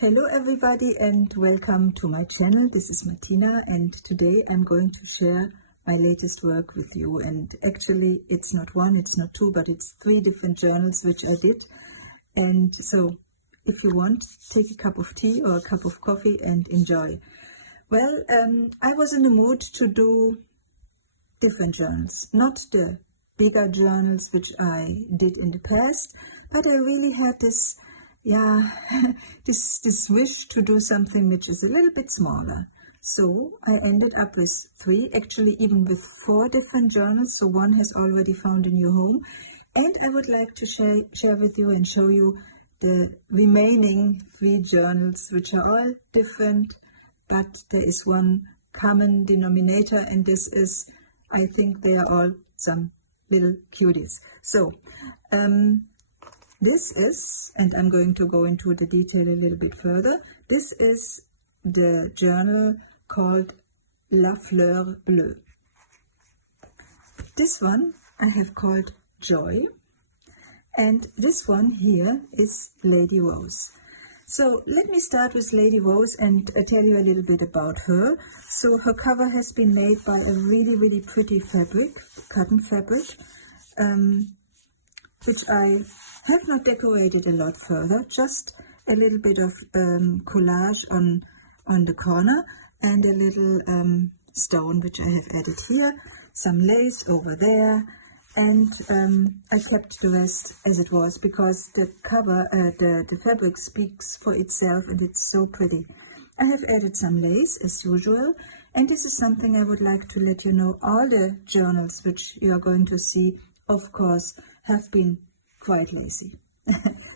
Hello everybody and welcome to my channel. This is Martina and today I'm going to share my latest work with you, and actually it's not one, it's not two, but it's 3 different journals which I did. And so if you want, take a cup of tea or a cup of coffee and enjoy. Well, I was in the mood to do different journals, not the bigger journals which I did in the past, but I really had this this wish to do something which is a little bit smaller. So I ended up with 3, actually even with 4 different journals, so one has already found a new home. And I would like to share with you and show you the remaining 3 journals, which are all different, but there is one common denominator, and this is, I think they are all some little cuties. So this is, and I'm going to go into the detail a little bit further, this is the journal called Fleur Bleu. This one I have called Joy, and this one here is Lady Rose. So let me start with Lady Rose and tell you a little bit about her. So her cover has been made by a really pretty fabric, cotton fabric, which I have not decorated a lot further, just a little bit of collage on the corner and a little stone which I have added here, some lace over there, and I kept the rest as it was because the cover, the fabric speaks for itself and it's so pretty. I have added some lace as usual, and this is something I would like to let you know. All the journals which you are going to see, of course, have been quite lacy.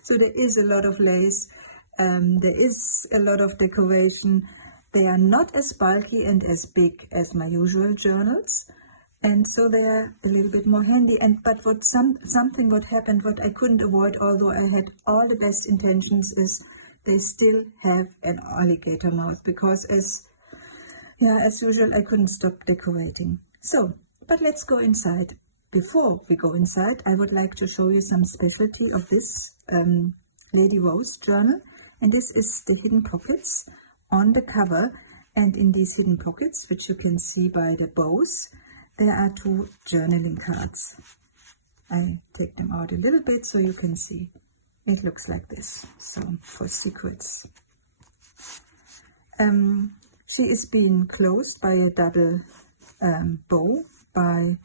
So there is a lot of lace, there is a lot of decoration. They are not as bulky and as big as my usual journals, and so they are a little bit more handy. And but something what happened, what I couldn't avoid, although I had all the best intentions, is they still have an alligator mouth, because as usual I couldn't stop decorating. So, but let's go inside. Before we go inside, I would like to show you some specialty of this Lady Rose journal, and this is the hidden pockets on the cover. And in these hidden pockets, which you can see by the bows, there are 2 journaling cards. I take them out a little bit so you can see. It looks like this, so for secrets. She is being closed by a double bow by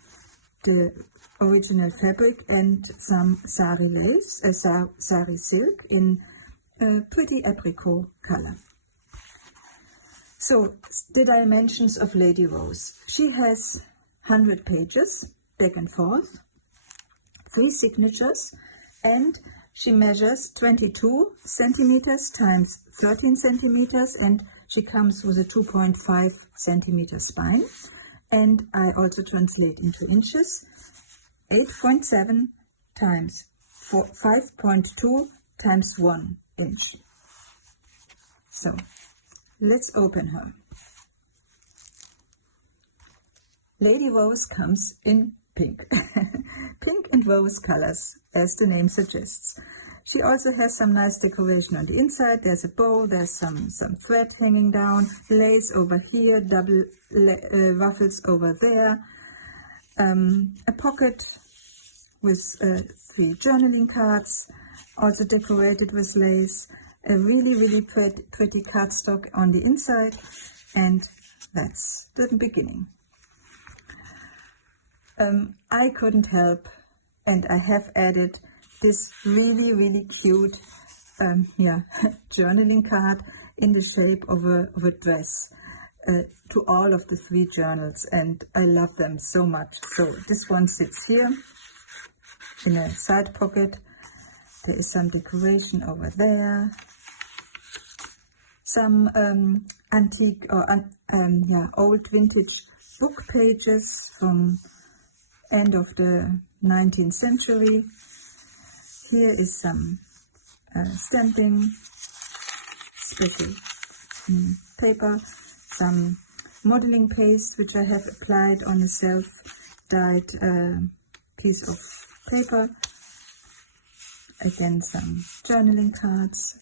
the original fabric and some sari lace, sari silk in a pretty apricot color. So the dimensions of Lady Rose. She has 100 pages, back and forth, 3 signatures, and she measures 22 centimeters times 13 centimeters, and she comes with a 2.5 centimeter spine. And I also translate into inches, 8.7 times 5.2 times 1 inch. So let's open her. Lady Rose comes in pink. Pink and rose colors, as the name suggests. She also has some nice decoration on the inside. There's a bow, there's some thread hanging down, lace over here, double ruffles over there, a pocket with 3 journaling cards, also decorated with lace, a really pretty cardstock on the inside, and that's the beginning. I couldn't help, and I have added this really cute journaling card in the shape of a dress to all of the 3 journals, and I love them so much. So this one sits here in a side pocket. There is some decoration over there, some antique or old vintage book pages from end of the 19th century. Here is some stamping, special paper, some modeling paste which I have applied on a self-dyed piece of paper. Again, some journaling cards,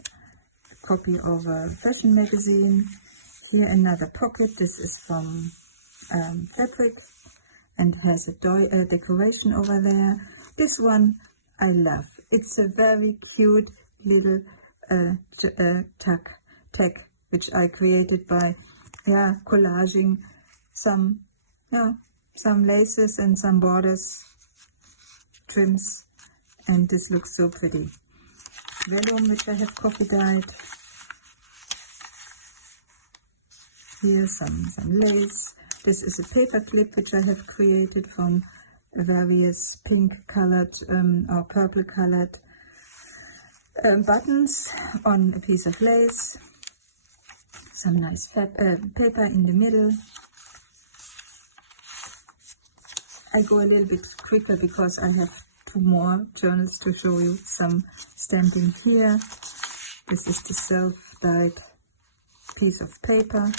copy of a fashion magazine. Here another pocket. This is from fabric and has a decoration over there. This one I love. It's a very cute little tag which I created by collaging some laces and some borders, trims, and this looks so pretty. Vellum which I have coffee dyed. Here some lace. This is a paper clip which I have created from various pink colored or purple colored buttons on a piece of lace. Some nice paper in the middle. I go a little bit quicker because I have 2 more journals to show you. Some stamping here. This is the self-dyed piece of paper.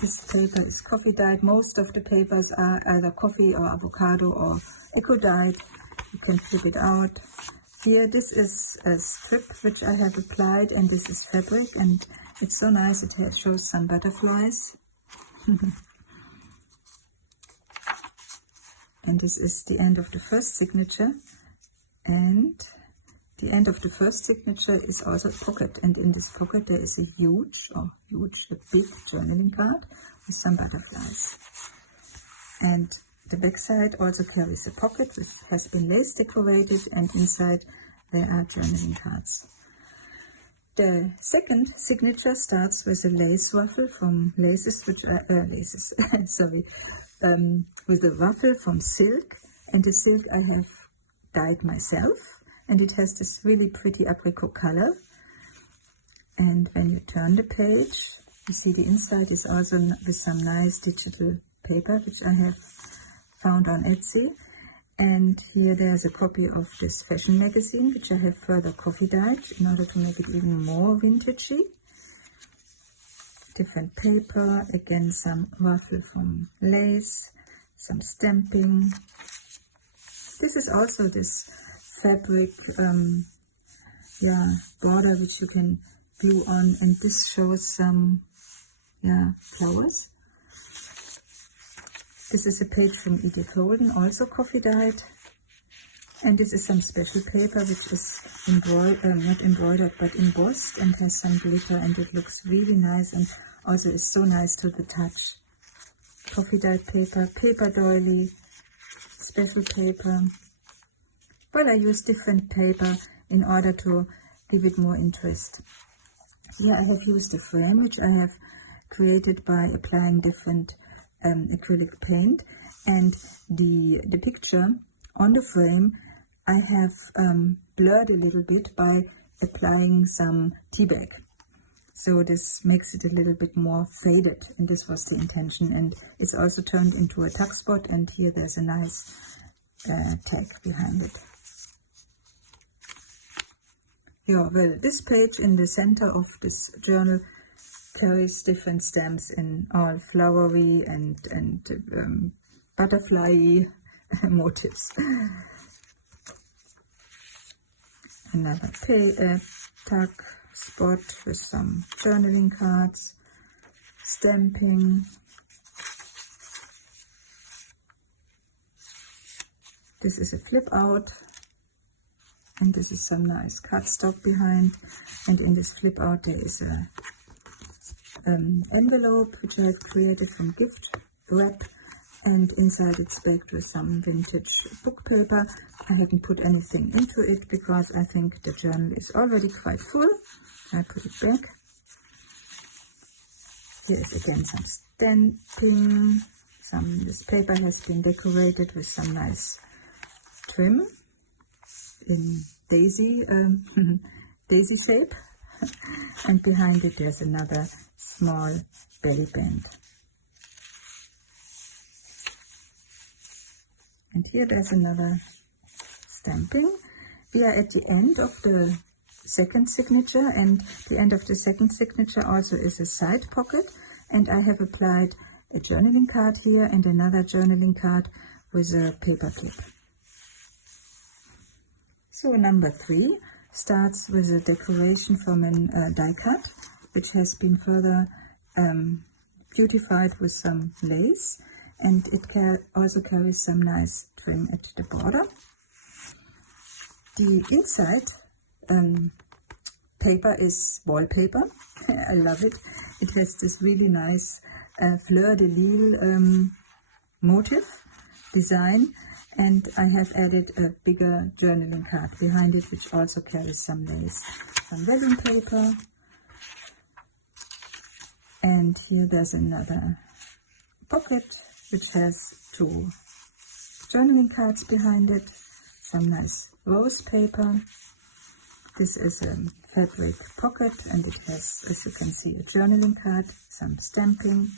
This paper is coffee dyed. Most of the papers are either coffee or avocado or eco dyed. You can flip it out. Here, this is a strip which I have applied, and this is fabric, and it's so nice. It shows some butterflies. And this is the end of the first signature, and the end of the first signature is also a pocket, and in this pocket there is a big journaling card with some butterflies. And the back side also carries a pocket which has been lace decorated, and inside there are journaling cards. The second signature starts with a lace ruffle from laces, with a ruffle from silk, and the silk I have dyed myself, and it has this really pretty apricot color. And when you turn the page, you see the inside is also with some nice digital paper which I have found on Etsy. And here there's a copy of this fashion magazine which I have further coffee dyed in order to make it even more vintagey. Different paper, again some ruffle from lace, some stamping. This is also this fabric border which you can glue on, and this shows some flowers. This is a page from Edith Holden, also coffee dyed, and this is some special paper which is not embroidered but embossed and has some glitter, and it looks really nice and also is so nice to the touch. Coffee dyed paper, paper doily, special paper. Well, I use different paper in order to give it more interest. Here I have used a frame which I have created by applying different acrylic paint, and the picture on the frame I have blurred a little bit by applying some tea bag. So this makes it a little bit more faded, and this was the intention, and it's also turned into a tuck spot, and here there's a nice tag behind it. Yeah, well, this page in the center of this journal carries different stamps in all flowery and butterfly motifs. Another tuck spot with some journaling cards, stamping. This is a flip out, and this is some nice cardstock behind, and in this flip out there is a envelope which I have created from gift wrap, and inside it's backed with some vintage book paper. I haven't put anything into it because I think the journal is already quite full. I put it back. Here is again some stamping. This paper has been decorated with some nice trim in daisy shape, and behind it there's another small belly band. And here there's another stamping. We are at the end of the second signature, and the end of the second signature also is a side pocket, and I have applied a journaling card here and another journaling card with a paper clip. So number 3 starts with a decoration from a die cut, which has been further beautified with some lace, and it also carries some nice trim at the border. The inside paper is wallpaper. I love it. It has this really nice Fleur Bleu motif design, and I have added a bigger journaling card behind it, which also carries some lace, some wedding paper, and here there's another pocket which has 2 journaling cards behind it, some nice rose paper. This is a fabric pocket, and it has, as you can see, a journaling card, some stamping.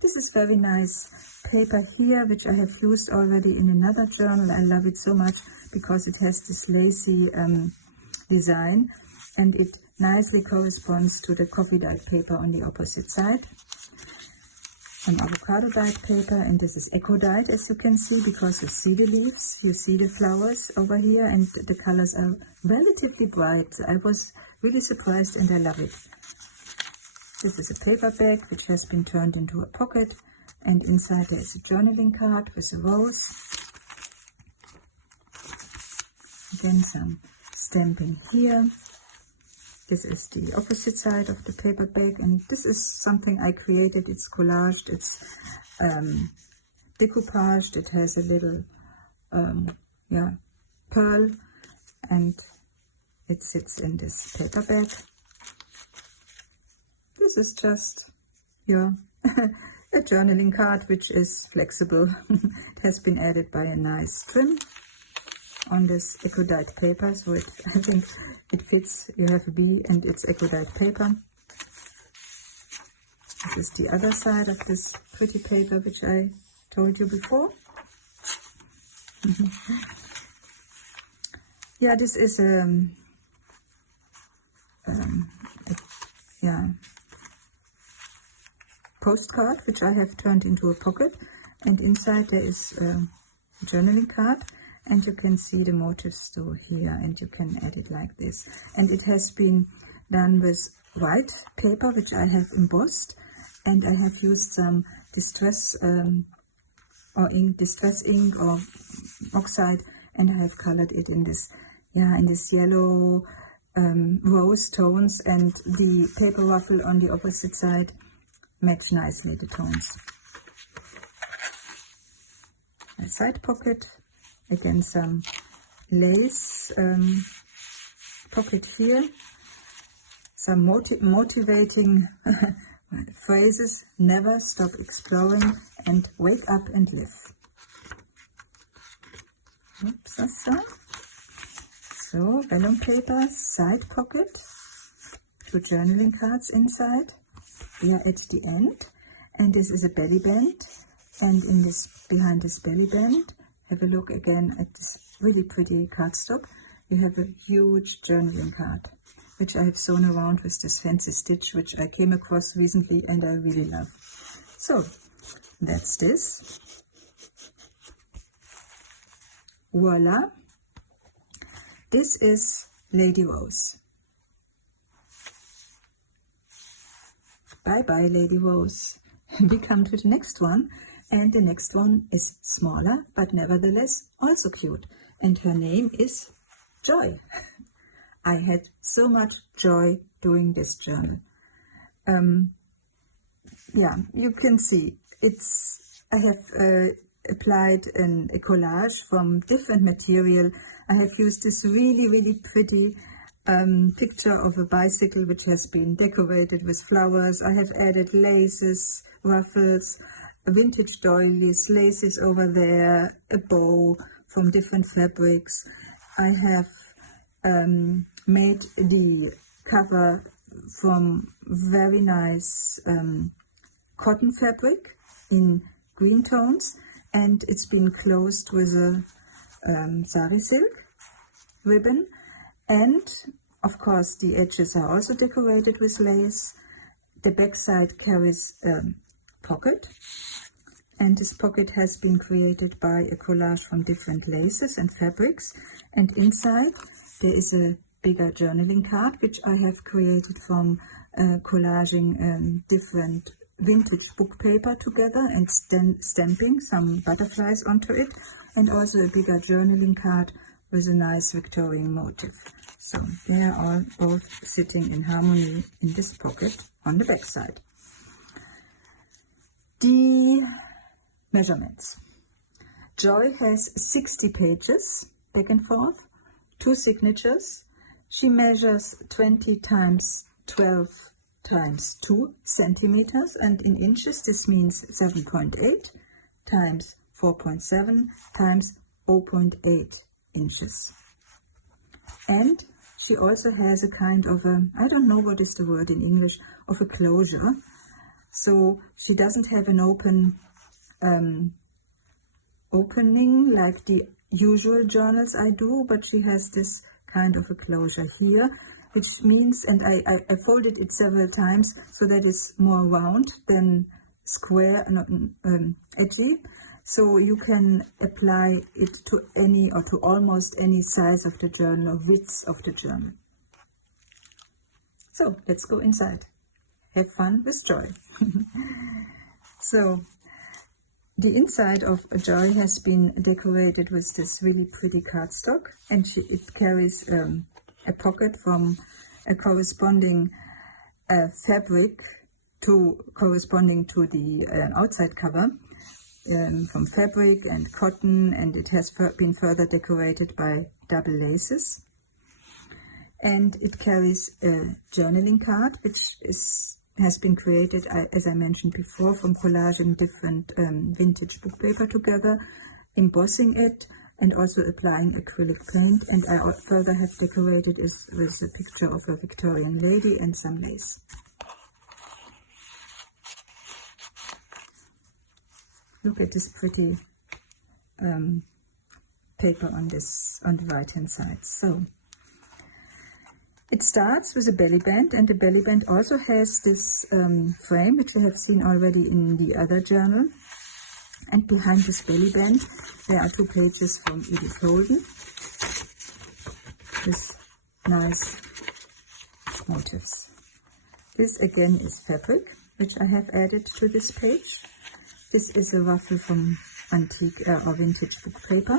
This is very nice paper here, which I have used already in another journal. I love it so much because it has this lacy design, and it nicely corresponds to the coffee dyed paper on the opposite side. Some avocado dyed paper, and this is eco dyed, as you can see, because you see the leaves, you see the flowers over here, and the colors are relatively bright. I was really surprised, and I love it. This is a paper bag which has been turned into a pocket, and inside there is a journaling card with a rose. Again, some stamping here. This is the opposite side of the paper bag, and this is something I created. It's collaged, it's decoupaged, it has a little pearl, and it sits in this paper bag. This is just a journaling card which is flexible. It has been added by a nice trim on this eco dyed paper, so I think it fits. You have a bee and it's eco dyed paper. This is the other side of this pretty paper which I told you before. Yeah, this is postcard which I have turned into a pocket, and inside there is a journaling card, and you can see the motifs too here, and you can add it like this. And it has been done with white paper which I have embossed, and I have used some distress ink or oxide, and I have colored it in this yellow rose tones, and the paper ruffle on the opposite side match nicely the tones. A side pocket, again some lace pocket here, some motivating phrases: never stop exploring and wake up and live. Oops, that's so. So, vellum paper, side pocket, 2 journaling cards inside. We are at the end, and this is a belly band, and in this, behind this belly band, have a look again at this really pretty cardstock. You have a huge journaling card, which I have sewn around with this fancy stitch, which I came across recently and I really love. So, that's this. Voila! This is Lady Rose. Bye bye, Lady Rose. We come to the next one, and the next one is smaller, but nevertheless also cute, and her name is Joy. I had so much joy doing this journal. Yeah, you can see I have applied a collage from different material. I have used this really pretty picture of a bicycle which has been decorated with flowers. I have added laces, ruffles, vintage doilies, laces over there, a bow from different fabrics. I have made the cover from very nice cotton fabric in green tones, and it's been closed with a sari silk ribbon, and of course the edges are also decorated with lace. The back side carries a pocket, and this pocket has been created by a collage from different laces and fabrics, and inside there is a bigger journaling card, which I have created from collaging different vintage book paper together and stamping some butterflies onto it, and also a bigger journaling card with a nice Victorian motif. So they are all both sitting in harmony in this pocket on the back side. The measurements. Joy has 60 pages, back and forth, 2 signatures. She measures 20 times 12 times 2 centimeters, and in inches this means 7.8 times 4.7 times 0.8 inches. And she also has a kind of a, I don't know what is the word in English, of a closure. So she doesn't have an opening like the usual journals I do, but she has this kind of a closure here, which means, and I folded it several times so that it's more round than square, not edgy. So you can apply it to any or to almost any size of the journal or width of the journal. So let's go inside. Have fun with Joy. So the inside of a Joy has been decorated with this really pretty cardstock, and it carries a pocket from a corresponding fabric corresponding to the outside cover, from fabric and cotton, and it has been further decorated by double laces. And it carries a journaling card, which has been created, as I mentioned before, from collaging different vintage book paper together, embossing it, and also applying acrylic paint. And I further have decorated it with a picture of a Victorian lady and some lace. Look at this pretty paper on the right hand side. So it starts with a belly band, and the belly band also has this frame, which you have seen already in the other journal. And behind this belly band there are 2 pages from Edith Holden with nice motifs. This again is fabric, which I have added to this page. This is a ruffle from antique or vintage book paper,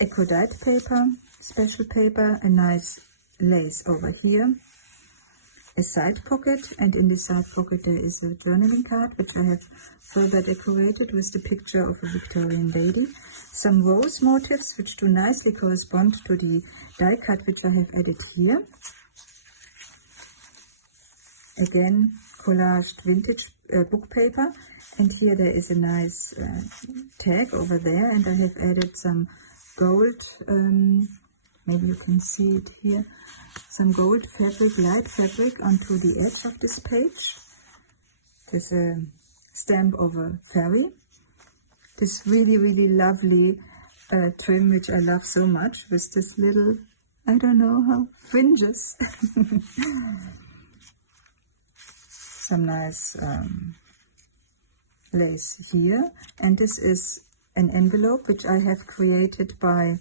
Ecodite paper, special paper, a nice lace over here, a side pocket, and in the side pocket there is a journaling card, which I have further decorated with the picture of a Victorian lady, some rose motifs which do nicely correspond to the die cut which I have added here. Again, collaged vintage book paper, and here there is a nice tag over there, and I have added some gold, maybe you can see it here, some gold fabric, light fabric, onto the edge of this page. There's a stamp of a fairy. This really lovely trim, which I love so much, with this little, I don't know how, fringes. Some nice lace here, and this is an envelope which I have created by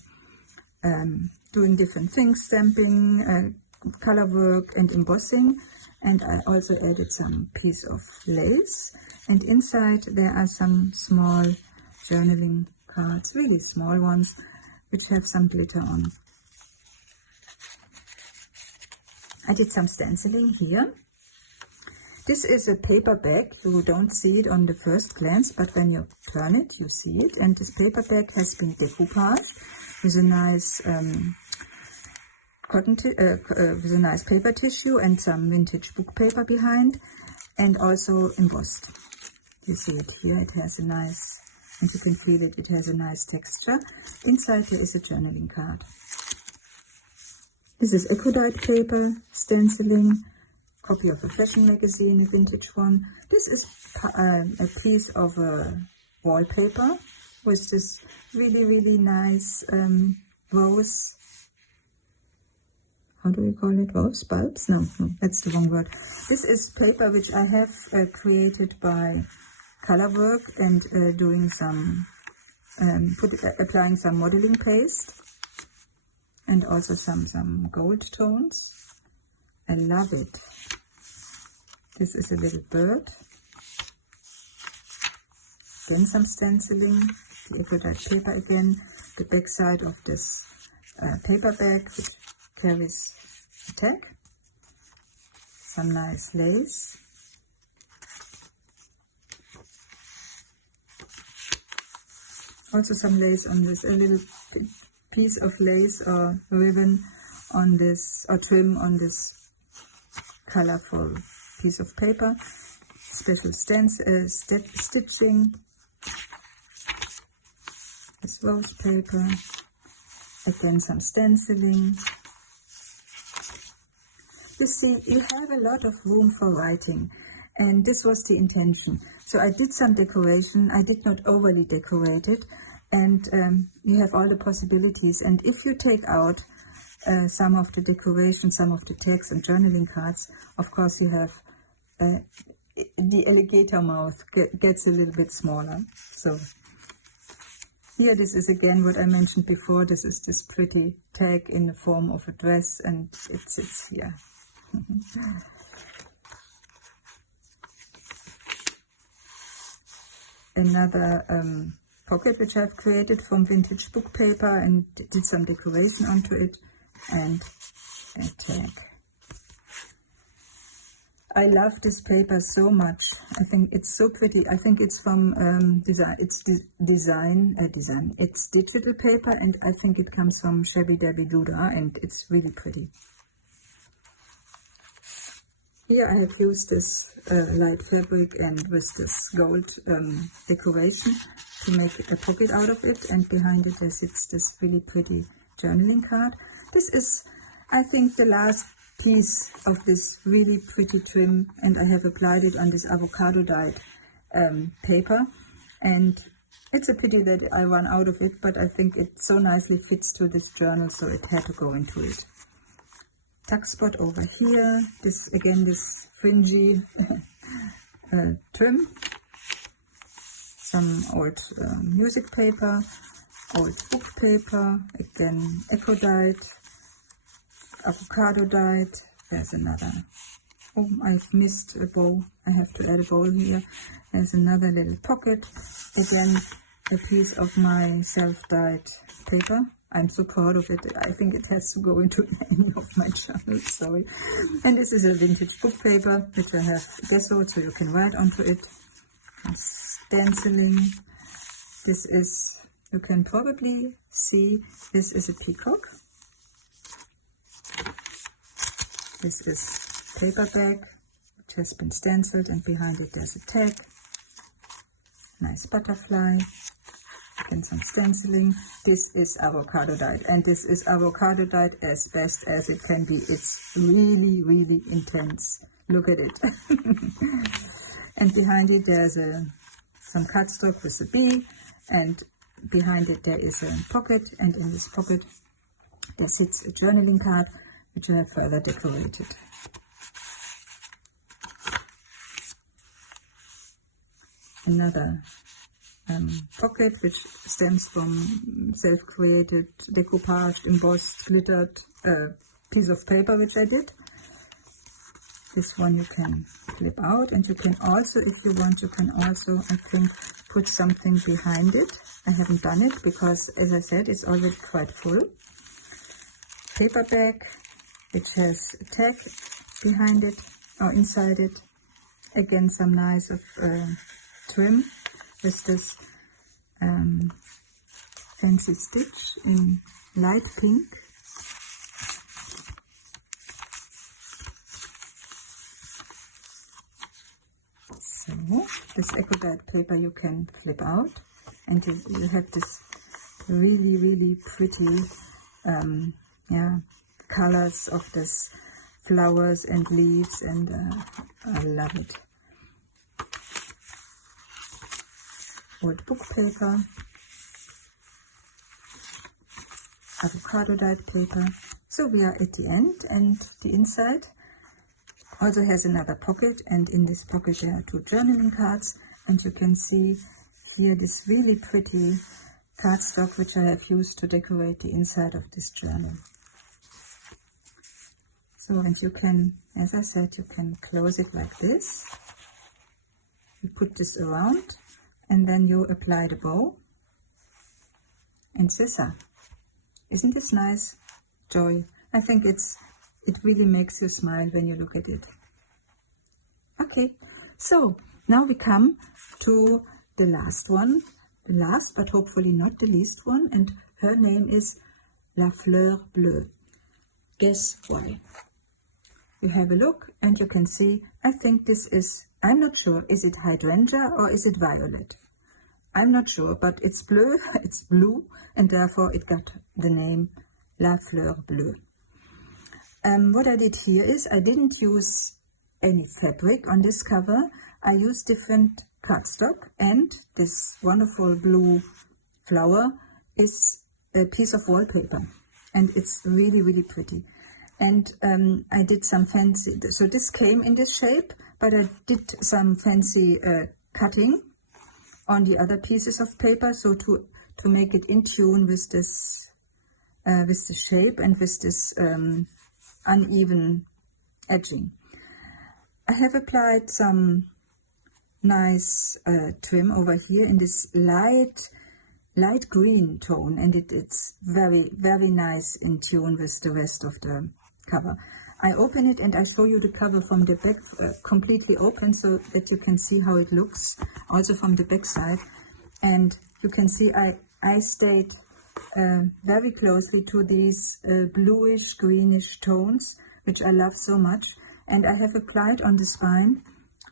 doing different things, stamping, color work and embossing, and I also added some piece of lace, and inside there are some small journaling cards, really small ones, which have some glitter on. I did some stenciling here. This is a paper bag. You don't see it on the first glance, but when you turn it, you see it. And this paper bag has been decoupaged with a nice with a nice paper tissue and some vintage book paper behind, and also embossed. You see it here. It has a nice, and you can feel it. It has a nice texture. Inside there is a journaling card. This is Ecodite paper, stenciling. Copy of a fashion magazine, a vintage one. This is a piece of wallpaper with this really nice rose, how do we call it, rose bulbs? No, that's the wrong word. This is paper which I have created by color work and doing some, applying some modeling paste. and also some gold tones. I love it. This is a little bird. Then some stenciling, the iodide paper again, the back side of this paper bag which carries a tag, some nice lace, also some lace on this, a little piece of lace or ribbon on this, or trim on this colorful piece of paper, special stitching, this rose paper, again some stenciling. You see, you have a lot of room for writing, and this was the intention. So I did some decoration, I did not overly decorate it, and you have all the possibilities. And if you take out some of the decoration, some of the tags and journaling cards, of course you have the alligator mouth gets a little bit smaller. So here, this is again what I mentioned before. This is this pretty tag in the form of a dress, and it sits here. Another pocket which I've created from vintage book paper and did some decoration onto it, and a tag. I love this paper so much. I think it's so pretty. I think it's from design. It's design. It's digital paper, and I think it comes from Shabby Chic, and it's really pretty. Here I have used this light fabric and with this gold decoration to make a pocket out of it, and behind it there sits this really pretty journaling card. This is, I think, the last piece of this really pretty trim, and I have applied it on this avocado dyed paper, and it's a pity that I run out of it, but I think it so nicely fits to this journal, so it had to go into it. Tuck spot over here, this again, this fringy trim, some old music paper, old book paper, again eco dyed, avocado dyed. There's another, oh, I've missed a bow, I have to add a bow here. There's another little pocket, again a piece of my self-dyed paper. I'm so proud of it. I think it has to go into any of my channels, sorry. And this is a vintage book paper which I have gessoed so you can write onto it. Stenciling. This is, you can probably see, this is a peacock. This is paper bag which has been stenciled, and behind it there's a tag. Nice butterfly. And some stenciling. This is avocado dyed, and this is avocado dyed as best as it can be. It's really, really intense. Look at it. And behind it there's some cardstock with a bee, and behind it there is a pocket, and in this pocket there sits a journaling card which I have further decorated. Another pocket which stems from self-created decoupage, embossed, glittered piece of paper which I did. This one you can flip out, and you can also, if you want, you can also, I think, put something behind it. I haven't done it because, as I said, it's already quite full. Paper bag which has a tag behind it or inside it. Again, some nice of trim with this fancy stitch in light pink. So this eco dyed paper you can flip out, and you have this really, really pretty colors of this flowers and leaves, and I love it. Old book paper, avocado dyed paper. So we are at the end, and the inside also has another pocket, and in this pocket there are 2 journaling cards, and you can see here this really pretty cardstock which I have used to decorate the inside of this journal. So, and you can, as I said, you can close it like this. You put this around and then you apply the bow and scissor. Isn't this nice? Joy. I think it really makes you smile when you look at it. Okay, so now we come to the last one, the last but hopefully not the least one, and her name is La Fleur Bleu. Guess why? You have a look and you can see, I think this is, I'm not sure, is it hydrangea or is it violet? I'm not sure, but it's bleu, it's blue, and therefore it got the name La Fleur Bleu. What I did here is I didn't use any fabric on this cover. I used different cardstock, and this wonderful blue flower is a piece of wallpaper, and it's really, really pretty. And I did some fancy, so this came in this shape, but I did some fancy cutting on the other pieces of paper, so to make it in tune with this, with the shape and with this uneven edging. I have applied some nice trim over here in this light green tone, and it's very, very nice in tune with the rest of the cover. I open it and I show you the cover from the back, completely open, so that you can see how it looks also from the back side. And you can see I stayed very closely to these bluish greenish tones, which I love so much. And I have applied on the spine,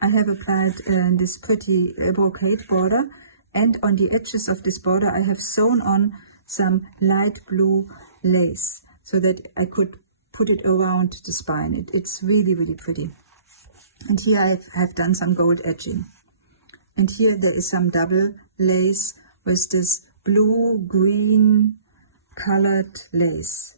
I have applied this pretty brocade border, and on the edges of this border I have sewn on some light blue lace so that I could put it around the spine. It's really, really pretty. And here I have done some gold edging. And here there is some double lace with this blue-green colored lace.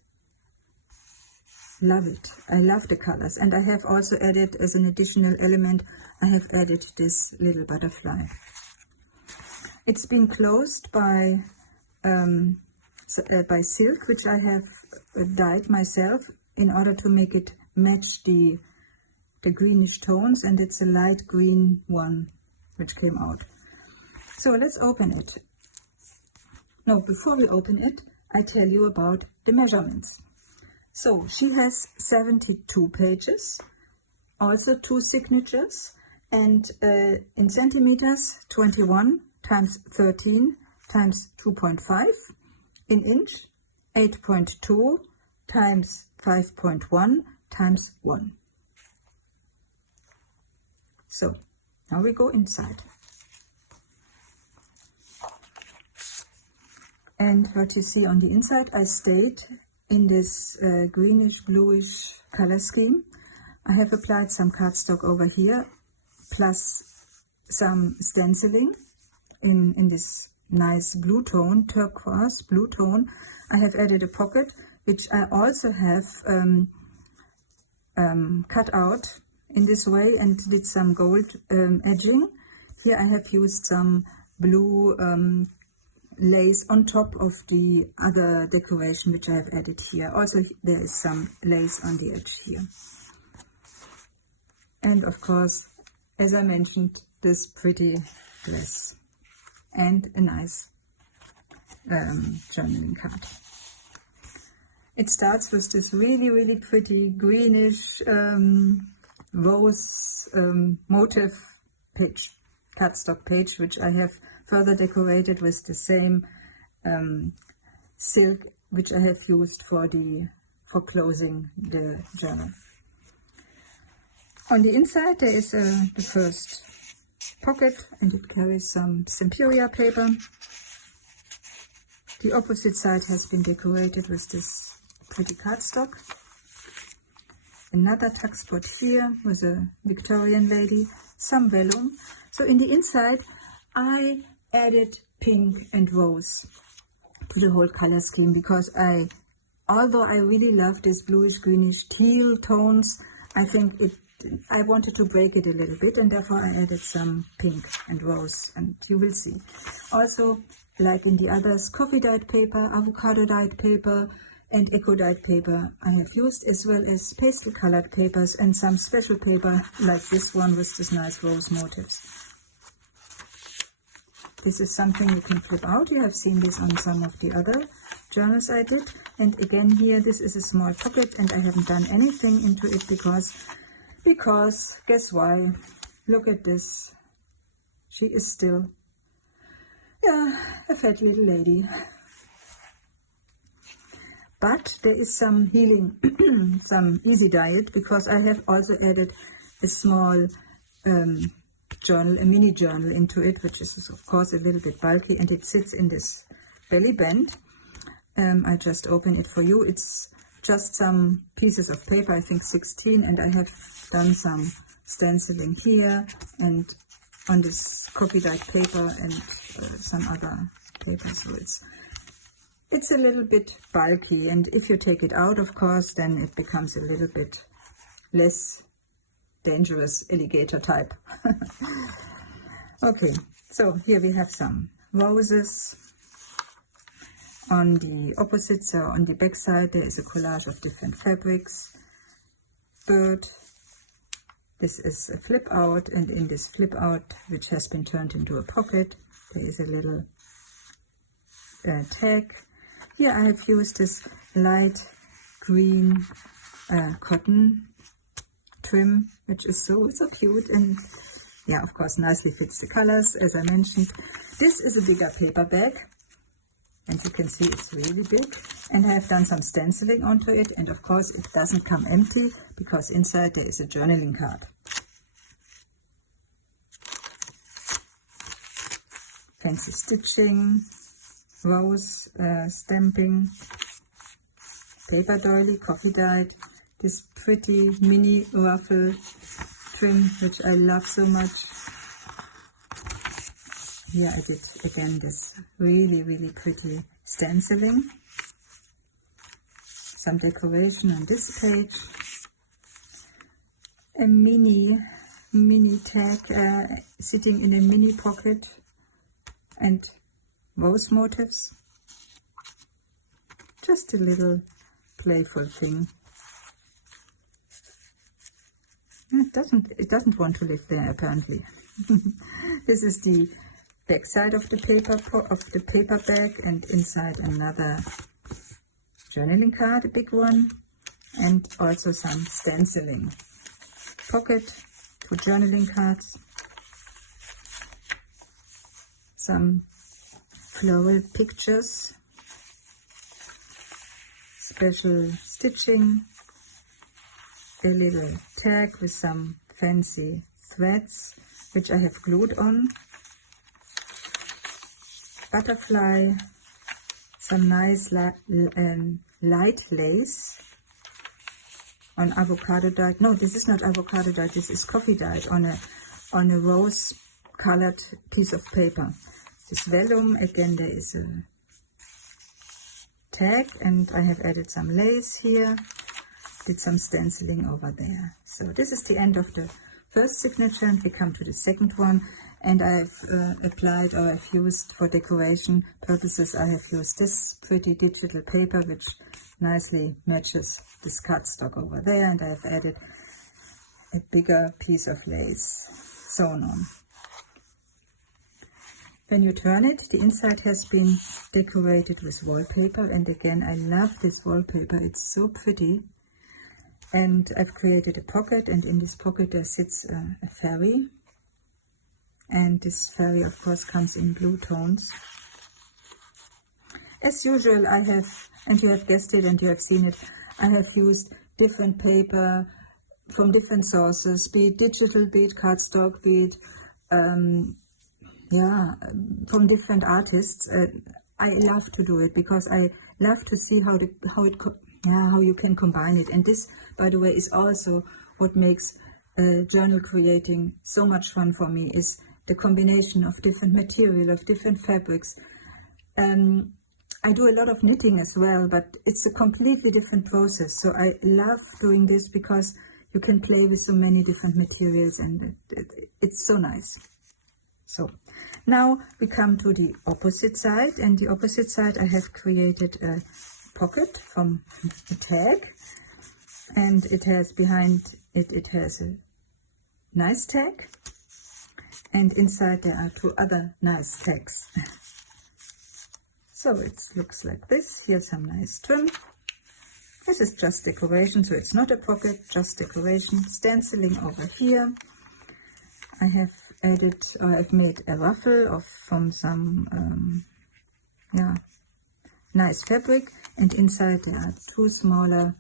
Love it. I love the colors. And I have also added, as an additional element, I have added this little butterfly. It's been closed by silk, which I have dyed myself in order to make it match the greenish tones, and it's a light green one which came out. So let's open it. No, before we open it, I tell you about the measurements. So she has 72 pages, also 2 signatures, and in centimeters, 21 times 13 times 2.5, in inch, 8.2 times 5.1 times 1. So now we go inside. And what you see on the inside, I stayed in this greenish bluish color scheme. I have applied some cardstock over here, plus some stenciling in this nice blue tone, turquoise blue tone. I have added a pocket, which I also have cut out in this way and did some gold edging. Here I have used some blue lace on top of the other decoration which I have added here. Also there is some lace on the edge here. And of course, as I mentioned, this pretty dress and a nice journaling card. It starts with this really, really pretty greenish rose motif page, cardstock page, which I have further decorated with the same silk which I have used for closing the journal. On the inside there is the first pocket, and it carries some Semperia paper. The opposite side has been decorated with this pretty cardstock. Another tuck spot here with a Victorian lady, some vellum. So in the inside I added pink and rose to the whole color scheme, because although I really love this bluish greenish teal tones, I think I wanted to break it a little bit, and therefore I added some pink and rose, and you will see. Also, like in the others, coffee dyed paper, avocado dyed paper, and eco dyed paper I have used, as well as pastel colored papers and some special paper like this one with this nice rose motifs. This is something you can flip out. You have seen this on some of the other journals I did. And again here, this is a small pocket and I haven't done anything into it because guess why? Look at this. She is still, a fat little lady. But there is some healing, some easy diet, because I have also added a small journal, a mini journal into it, which is of course a little bit bulky, and it sits in this belly band. I just open it for you. It's just some pieces of paper, I think 16, and I have done some stenciling here and on this coffee dyed paper and some other paper. So it's a little bit bulky, and if you take it out, of course, then it becomes a little bit less dangerous alligator type. Okay, so here we have some roses. On the opposite, so on the back side, there is a collage of different fabrics. Bird. This is a flip out, and in this flip out, which has been turned into a pocket, there is a little tag. Here I have used this light green cotton trim, which is so cute, and yeah, of course, nicely fits the colors, as I mentioned. This is a bigger paper bag, and you can see it's really big, and I have done some stenciling onto it, and of course it doesn't come empty because inside there is a journaling card. Fancy stitching, rose stamping, paper doily, coffee dyed, this pretty mini ruffle trim, which I love so much. Here I did again this really pretty stenciling. Some decoration on this page. A mini tag sitting in a mini pocket, and rose motifs. Just a little playful thing. It doesn't want to live there apparently. This is the back side of the paper bag, and inside another journaling card, a big one, and also some stenciling. Pocket, 2 journaling cards, some floral pictures, special stitching, a little tag with some fancy threads, which I have glued on, butterfly, some nice light lace on avocado dyed. No, this is not avocado dyed, this is coffee dyed on a rose colored piece of paper. This vellum, again there is a tag, and I have added some lace here, did some stenciling over there. So this is the end of the first signature, and we come to the second one, and I've applied, or I've used for decoration purposes, I have used this pretty digital paper which nicely matches this cardstock over there, and I've added a bigger piece of lace sewn on. When you turn it, the inside has been decorated with wallpaper, and again I love this wallpaper, it's so pretty. And I've created a pocket, and in this pocket there sits a fairy, and this fairy of course comes in blue tones. As usual, I have, and you have guessed it and you have seen it, I have used different paper from different sources, be it digital, be it cardstock, be it from different artists. I love to do it because I love to see how you can combine it. And this, by the way, is also what makes journal creating so much fun for me, is the combination of different material, of different fabrics. I do a lot of knitting as well, but it's a completely different process. So I love doing this because you can play with so many different materials, and it's so nice. So now we come to the opposite side, and the opposite side I have created a pocket from the tag, and it has behind it, it has a nice tag, and inside there are 2 other nice tags. So it looks like this. Here's some nice trim. This is just decoration, so it's not a pocket, just decoration. Stenciling over here. I have added, or I've made a ruffle from some nice fabric, and inside there are 2 smaller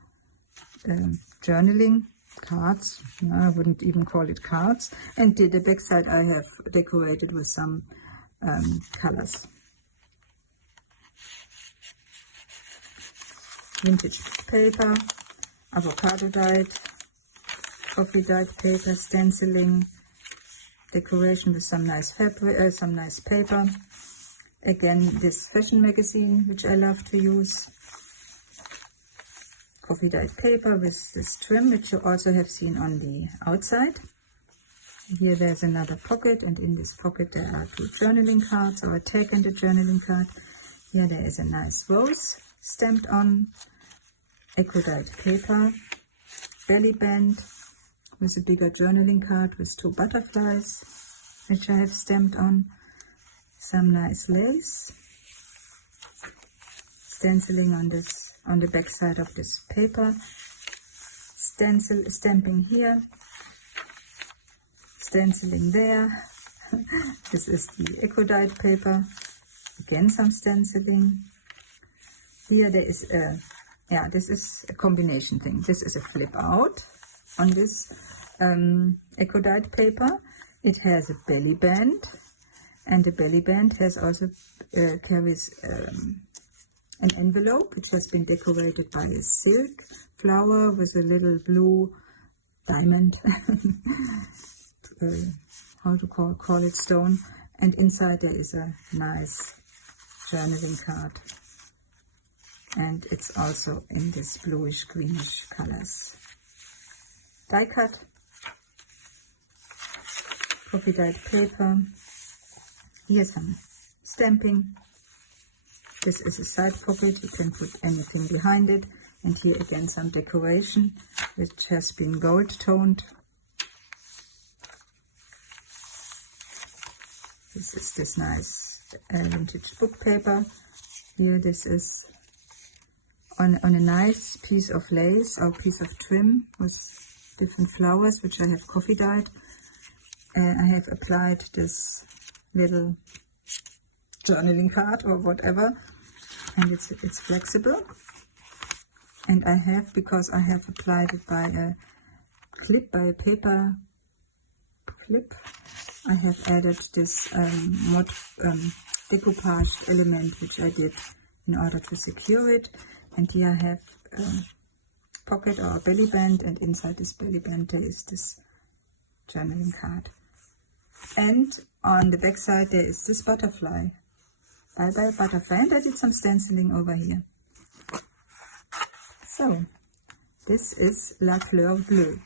journaling cards. I wouldn't even call it cards. And the back side I have decorated with some colors. Vintage paper, avocado dyed, coffee dyed paper, stenciling, decoration with some nice fabric, some nice paper. Again, this fashion magazine, which I love to use. Coffee dyed paper with this trim, which you also have seen on the outside. Here there's another pocket, and in this pocket there are 2 journaling cards, or a tag and a journaling card. Here there is a nice rose stamped on, eco-dyed paper, belly band with a bigger journaling card with 2 butterflies, which I have stamped on, some nice lace, stenciling on this, on the back side of this paper, stamping here, stenciling there. This is the eco-dyed paper, again some stenciling. Here there is a, this is a combination thing. This is a flip out on this eco-dyed paper. It has a belly band, and the belly band has also carries an envelope which has been decorated by a silk flower with a little blue diamond, how to call it, stone, and inside there is a nice journaling card, and it's also in this bluish greenish colors. Die cut, coffee dyed paper. Here's some stamping. This is a side pocket, you can put anything behind it. And here again some decoration, which has been gold toned. This is this nice vintage book paper. Here this is on a nice piece of lace or piece of trim with different flowers, which I have coffee dyed. I have applied this little journaling card or whatever, and it's flexible. And I have, because I have applied it by a clip, by a paper clip, I have added this decoupage element, which I did in order to secure it. And here I have a pocket or a belly band, and inside this belly band there is this journaling card. And on the back side there is this butterfly. Bye bye butterfly, and I did some stenciling over here. So, this is La Fleur Bleu.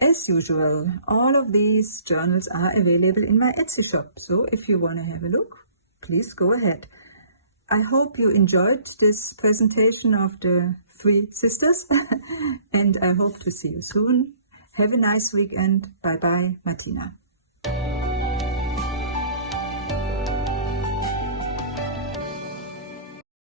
As usual, all of these journals are available in my Etsy shop, so if you want to have a look, please go ahead. I hope you enjoyed this presentation of the 3 sisters, and I hope to see you soon. Have a nice weekend. Bye bye, Martina.